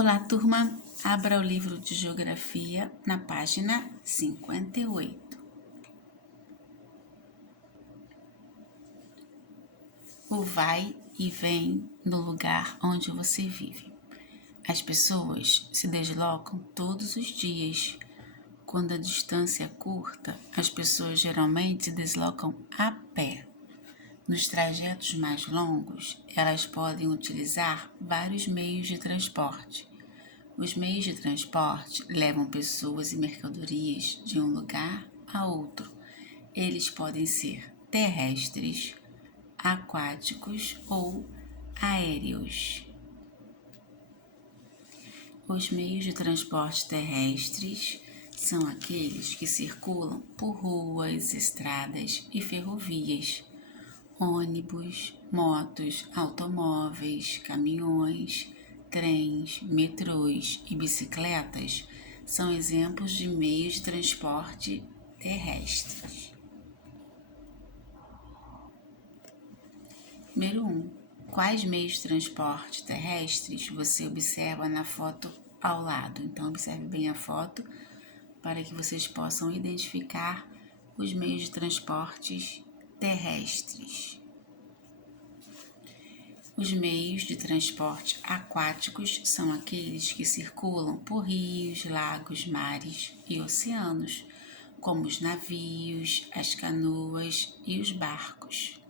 Olá, turma! Abra o livro de Geografia na página 58. O vai e vem no lugar onde você vive. As pessoas se deslocam todos os dias. Quando a distância é curta, as pessoas geralmente se deslocam a pé. Nos trajetos mais longos, elas podem utilizar vários meios de transporte. Os meios de transporte levam pessoas e mercadorias de um lugar a outro. Eles podem ser terrestres, aquáticos ou aéreos. Os meios de transporte terrestres são aqueles que circulam por ruas, estradas e ferrovias. Ônibus, motos, automóveis, caminhões, trens, metrôs e bicicletas são exemplos de meios de transporte terrestres. Número 1. Quais meios de transporte terrestres você observa na foto ao lado? Então, observe bem a foto para que vocês possam identificar os meios de transportes terrestres. Os meios de transporte aquáticos são aqueles que circulam por rios, lagos, mares e oceanos, como os navios, as canoas e os barcos.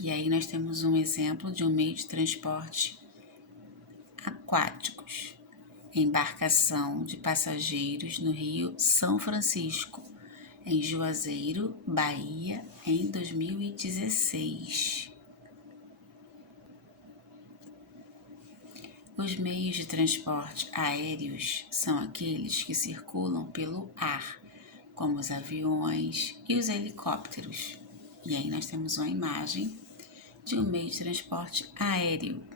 E aí nós temos um exemplo de um meio de transporte aquáticos. Embarcação de passageiros no Rio São Francisco, em Juazeiro, Bahia, em 2016. Os meios de transporte aéreos são aqueles que circulam pelo ar, como os aviões e os helicópteros. E aí nós temos uma imagem de um meio de transporte aéreo.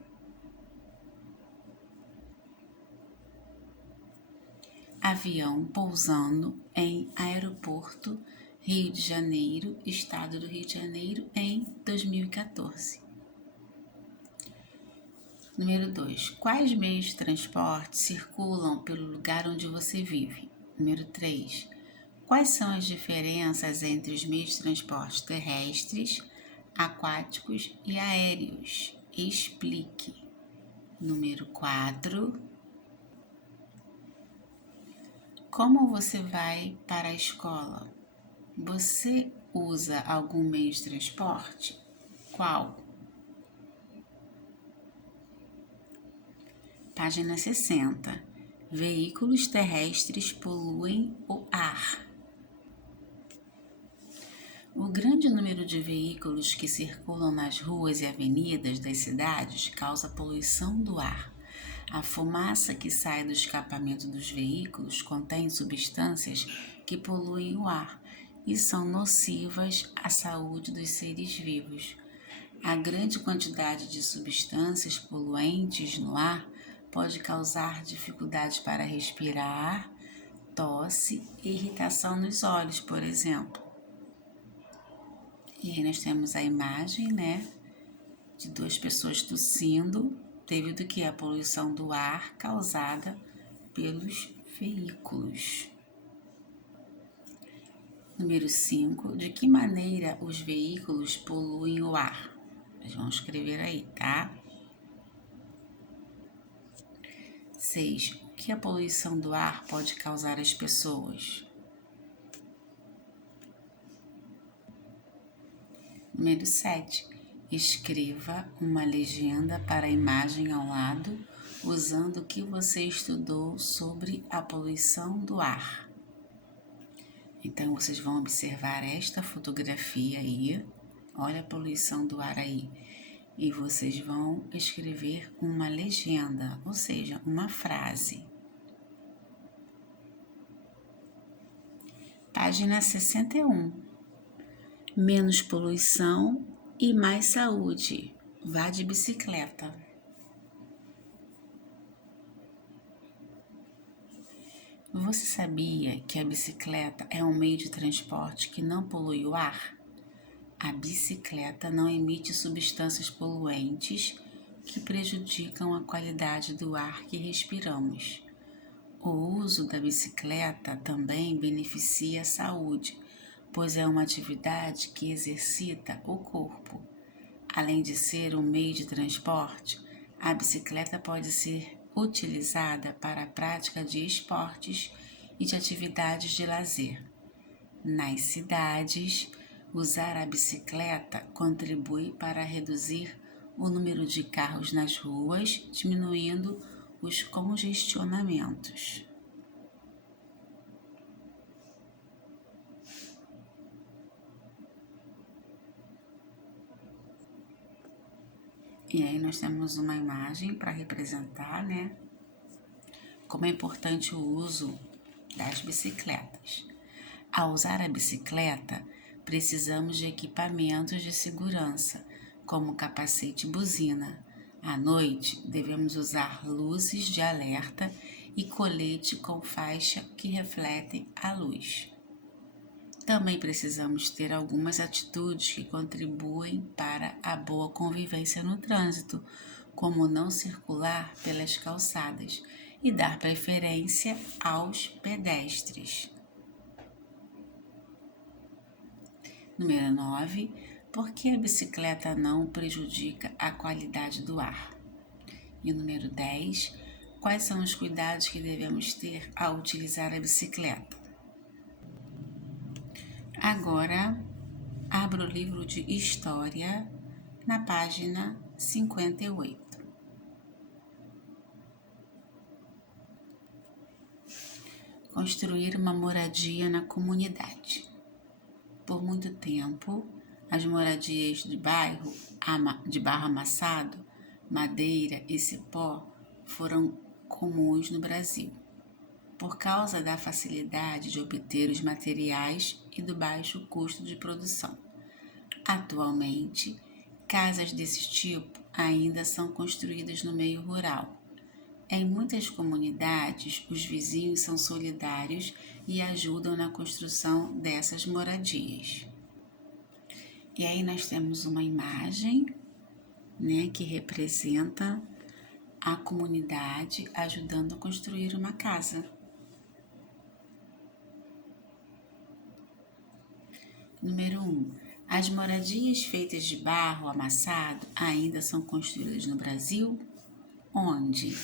Avião pousando em aeroporto Rio de Janeiro, estado do Rio de Janeiro, em 2014. Número 2. Quais meios de transporte circulam pelo lugar onde você vive? Número 3. Quais são as diferenças entre os meios de transporte terrestres, aquáticos e aéreos? Explique. Número 4. Como você vai para a escola? Você usa algum meio de transporte? Qual? Página 60. Veículos terrestres poluem o ar. O grande número de veículos que circulam nas ruas e avenidas das cidades causa poluição do ar. A fumaça que sai do escapamento dos veículos contém substâncias que poluem o ar e são nocivas à saúde dos seres vivos. A grande quantidade de substâncias poluentes no ar pode causar dificuldades para respirar, tosse e irritação nos olhos, por exemplo. E aí nós temos a imagem, de duas pessoas tossindo devido que à poluição do ar causada pelos veículos. Número 5. De que maneira os veículos poluem o ar? Nós vamos escrever aí, tá? 6. O que a poluição do ar pode causar às pessoas? Número 7. Escreva uma legenda para a imagem ao lado, usando o que você estudou sobre a poluição do ar. Então, vocês vão observar esta fotografia aí, olha a poluição do ar aí, e vocês vão escrever uma legenda, ou seja, uma frase. Página 61. Menos poluição e mais saúde. Vá de bicicleta. Você sabia que a bicicleta é um meio de transporte que não polui o ar? A bicicleta não emite substâncias poluentes que prejudicam a qualidade do ar que respiramos. O uso da bicicleta também beneficia a saúde, pois é uma atividade que exercita o corpo. Além de ser um meio de transporte, a bicicleta pode ser utilizada para a prática de esportes e de atividades de lazer. Nas cidades, usar a bicicleta contribui para reduzir o número de carros nas ruas, diminuindo os congestionamentos. E aí nós temos uma imagem para representar, né, como é importante o uso das bicicletas. Ao usar a bicicleta, precisamos de equipamentos de segurança, como capacete e buzina. À noite, devemos usar luzes de alerta e colete com faixa que refletem a luz. Também precisamos ter algumas atitudes que contribuem para a boa convivência no trânsito, como não circular pelas calçadas e dar preferência aos pedestres. Número 9. Por que a bicicleta não prejudica a qualidade do ar? E o número 10. Quais são os cuidados que devemos ter ao utilizar a bicicleta? Agora, abra o livro de História na página 58. Construir uma moradia na comunidade. Por muito tempo, as moradias de barro amassado, madeira e cipó foram comuns no Brasil, por causa da facilidade de obter os materiais e do baixo custo de produção. Atualmente, casas desse tipo ainda são construídas no meio rural. Em muitas comunidades, os vizinhos são solidários e ajudam na construção dessas moradias. E aí nós temos uma imagem, né, que representa a comunidade ajudando a construir uma casa. Número 1. As moradias feitas de barro amassado ainda são construídas no Brasil? Onde?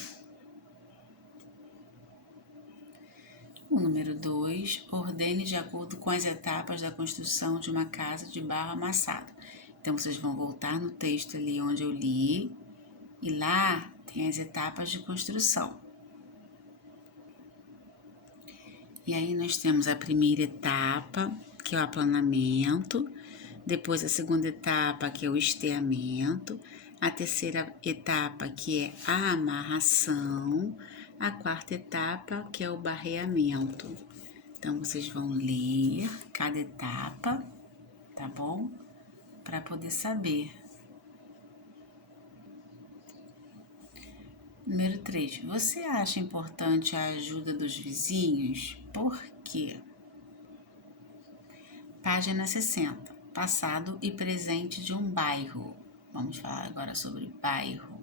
O número 2, ordene de acordo com as etapas da construção de uma casa de barro amassado. Então, vocês vão voltar no texto ali onde eu li, e lá tem as etapas de construção. E aí nós temos a primeira etapa, que é o aplanamento, depois a segunda etapa, que é o esteamento, a terceira etapa, que é a amarração, a quarta etapa, que é o barreamento. Então, vocês vão ler cada etapa, tá bom? Para poder saber. Número 3. Você acha importante a ajuda dos vizinhos? Por quê? Página 60. Passado e presente de um bairro. Vamos falar agora sobre bairro.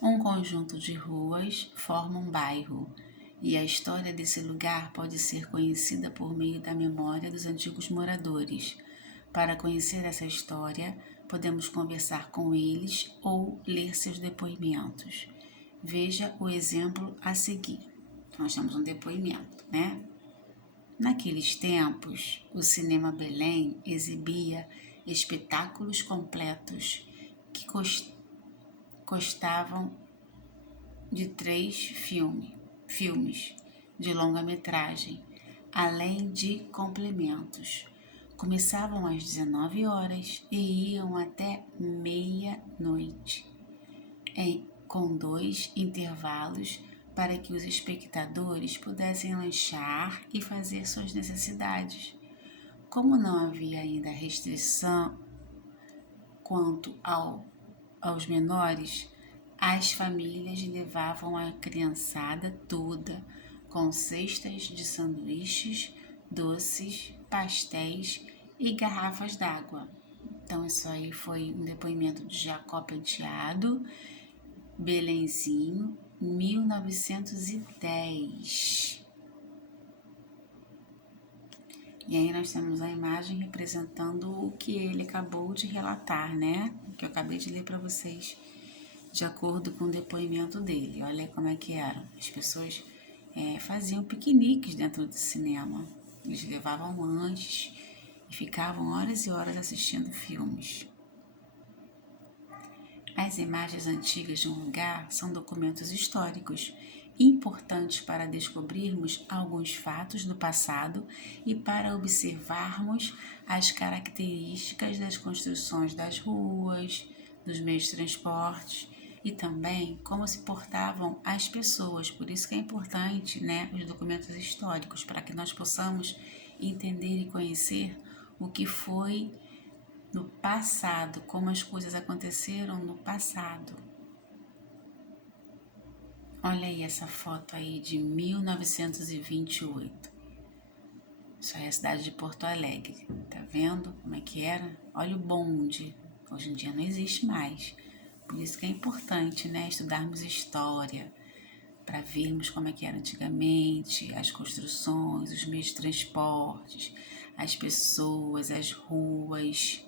Um conjunto de ruas forma um bairro, e a história desse lugar pode ser conhecida por meio da memória dos antigos moradores. Para conhecer essa história, podemos conversar com eles ou ler seus depoimentos. Veja o exemplo a seguir. Então, nós temos um depoimento, né? Naqueles tempos, o Cinema Belém exibia espetáculos completos que constavam de 3 filmes de longa-metragem, além de complementos. Começavam às 19 horas e iam até meia-noite, com 2 intervalos para que os espectadores pudessem lanchar e fazer suas necessidades. Como não havia ainda restrição quanto aos menores, as famílias levavam a criançada toda com cestas de sanduíches, doces, pastéis e garrafas d'água. Então, isso aí foi um depoimento de Jacó Penteado, Belenzinho, 1910. E aí nós temos a imagem representando o que ele acabou de relatar, né? O que eu acabei de ler para vocês, de acordo com o depoimento dele. Olha como é que era. As pessoas faziam piqueniques dentro do cinema. Eles levavam lanches e ficavam horas e horas assistindo filmes. As imagens antigas de um lugar são documentos históricos importantes para descobrirmos alguns fatos do passado e para observarmos as características das construções das ruas, dos meios de transporte e também como se portavam as pessoas. Por isso que é importante, né, os documentos históricos, para que nós possamos entender e conhecer o que foi no passado, como as coisas aconteceram no passado. Olha aí essa foto aí de 1928. Isso aí é a cidade de Porto Alegre. Tá vendo como é que era? Olha o bonde. Hoje em dia não existe mais. Por isso que é importante, né, estudarmos história, para vermos como é que era antigamente, as construções, os meios de transportes, as pessoas, as ruas.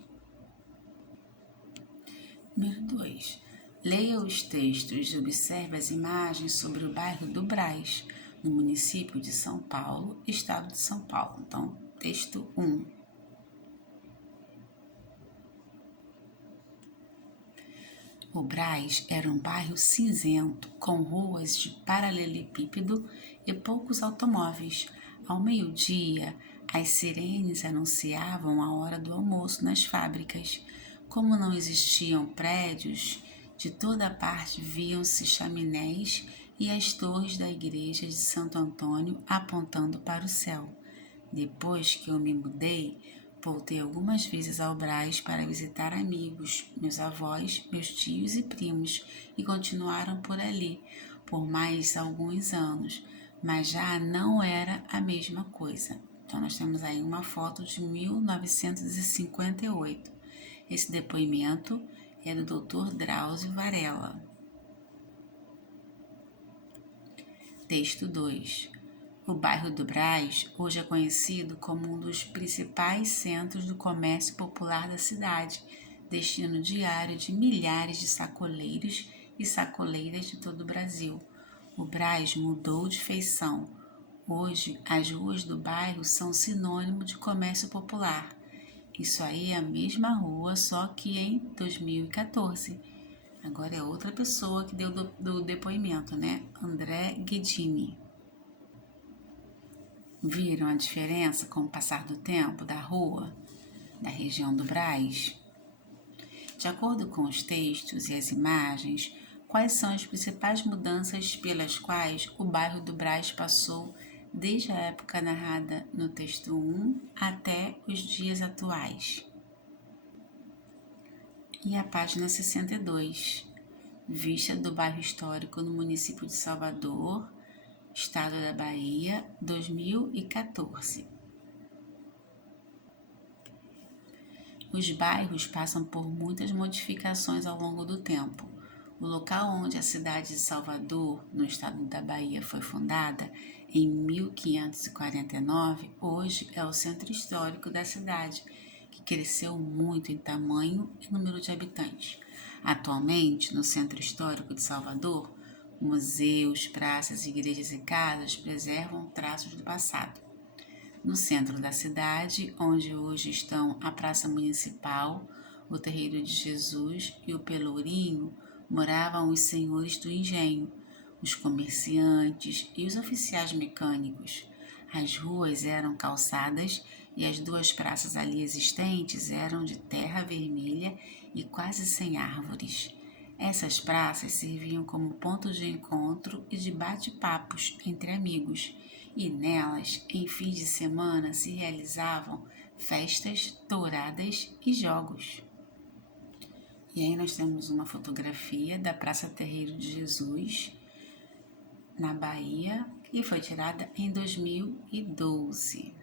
Número 2. Leia os textos e observe as imagens sobre o bairro do Brás, no município de São Paulo, estado de São Paulo. Então, texto 1. O Brás era um bairro cinzento, com ruas de paralelepípedo e poucos automóveis. Ao meio-dia, as sirenes anunciavam a hora do almoço nas fábricas. Como não existiam prédios, de toda parte viam-se chaminés e as torres da igreja de Santo Antônio apontando para o céu. Depois que eu me mudei, voltei algumas vezes ao Brás para visitar amigos, meus avós, meus tios e primos, e continuaram por ali por mais alguns anos, mas já não era a mesma coisa. Então, nós temos aí uma foto de 1958. Esse depoimento é do Dr. Drauzio Varela. Texto 2. O bairro do Brás hoje é conhecido como um dos principais centros do comércio popular da cidade, destino diário de milhares de sacoleiros e sacoleiras de todo o Brasil. O Brás mudou de feição. Hoje, as ruas do bairro são sinônimo de comércio popular. Isso aí é a mesma rua, só que em 2014. Agora é outra pessoa que deu do depoimento, né? André Guedini. Viram a diferença com o passar do tempo da rua, da região do Brás? De acordo com os textos e as imagens, quais são as principais mudanças pelas quais o bairro do Brás passou desde a época narrada no texto 1 até os dias atuais? E a página 62, vista do bairro histórico no município de Salvador, estado da Bahia, 2014. Os bairros passam por muitas modificações ao longo do tempo. O local onde a cidade de Salvador, no estado da Bahia, foi fundada em 1549, hoje é o centro histórico da cidade, que cresceu muito em tamanho e número de habitantes. Atualmente, no centro histórico de Salvador, museus, praças, igrejas e casas preservam traços do passado. No centro da cidade, onde hoje estão a Praça Municipal, o Terreiro de Jesus e o Pelourinho, moravam os senhores do engenho, os comerciantes e os oficiais mecânicos. As ruas eram calçadas e as duas praças ali existentes eram de terra vermelha e quase sem árvores. Essas praças serviam como ponto de encontro e de bate-papos entre amigos, e nelas, em fins de semana, se realizavam festas, touradas e jogos. E aí nós temos uma fotografia da Praça Terreiro de Jesus, na Bahia, que foi tirada em 2012.